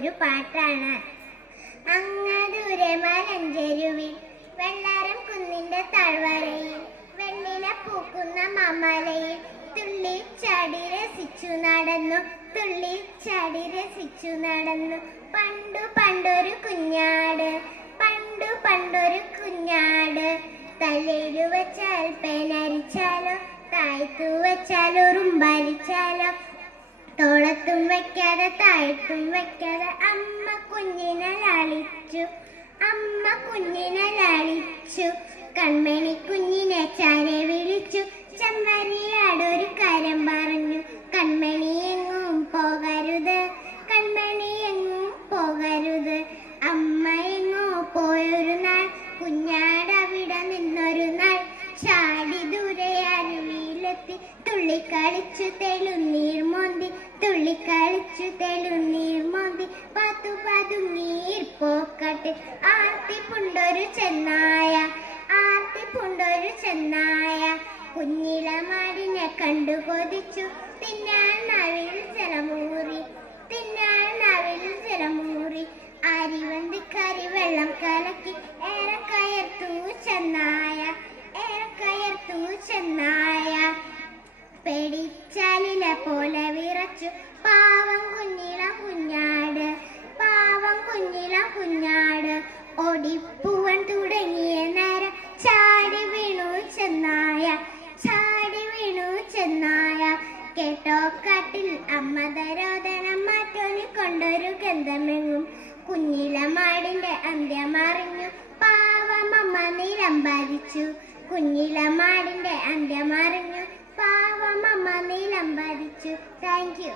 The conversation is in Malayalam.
ഒരു പാട്ടാണ്. അങ്ങദൂരെ മലഞ്ചെരുവിൽ വെള്ളാരം കുന്നിന്റെ താഴ്വരയിൽ വെണ്ണില പൂക്കുന്ന മാമലയിൽ തുള്ളി ചാടി രസിച്ചു നടന്നു, തുള്ളി ചാടി രസിച്ചു നടന്നു. പണ്ടു പണ്ടൊരു കുഞ്ഞാട്, പണ്ടു പണ്ടൊരു കുഞ്ഞാട്. തലയിലു വെച്ചാൽ പേനരിച്ചാലോ, താഴ്ത്തു വെച്ചാൽ ഉറുമ്പരിച്ചാലോ, തോളത്തും വെക്കാതെ താഴത്തും വെക്കാതെ അമ്മ കുഞ്ഞിനെ ലാളിച്ചു, അമ്മ കുഞ്ഞിനെ ലാളിച്ചു. കൺമണി കുഞ്ഞിനെ ചാരെ വിളിച്ചു, ചെമ്മരിയാടൊരു കാര്യം പറഞ്ഞു. കൺമണി എങ്ങും പോകരുത്, കൺമണി എങ്ങും പോകരുത്. അമ്മ എങ്ങോ പോയൊരു നാൾ, കുഞ്ഞാടവിടെ നിന്നൊരു നാൾ. ചാടി ദൂരെ അരുവിയിലെത്തി, തുള്ളിക്കളിച്ചു തെളുനീർ മോന്തി, തുള്ളിക്കളിച്ചു തെളുനീർ മോന്തി. പാത്തു പതുങ്ങീർ പോക്കട്ട് ആർത്തിപ്പുണ്ടൊരു ചെന്നായ, ആർത്തിപ്പുണ്ടൊരു ചെന്നായ. കുഞ്ഞിളമാടിനെ കണ്ടു കൊതിച്ചു, തിന്നാൻ നാവിൽ ജലമൂറി, തിന്നാൻ നാവിൽ ജലമൂറി. അരിവന്തിക്കരി വെള്ളം കലക്കി ഏറെ കയർത്തു ചെന്നായ, ഏറെ കയർത്തു ചെന്നായ. പേടിച്ചാലില പോലെ വിറച്ചു പാവം കുഞ്ഞിളം കുഞ്ഞാട്, പാവം കുഞ്ഞിളം കുഞ്ഞാട്. ഓടിപ്പൂവൻ തുടങ്ങിയ നേരം ചാടി വീണു ചെന്നായ, ചാടി വീണു ചെന്നായ. കേട്ടോ കാട്ടിൽ അമ്മതരോധനം മാറ്റോന് കൊണ്ടൊരു ഗന്ധമെങ്ങും. കുഞ്ഞിളമാടിന്റെ അന്ത്യമറിഞ്ഞു, പാവമമ്മ നിലംബരിച്ചു. കുഞ്ഞിളമാടിന്റെ അന്ത്യമറിഞ്ഞു, പാവമമ്മ നിലംബരിച്ചു. Thank you.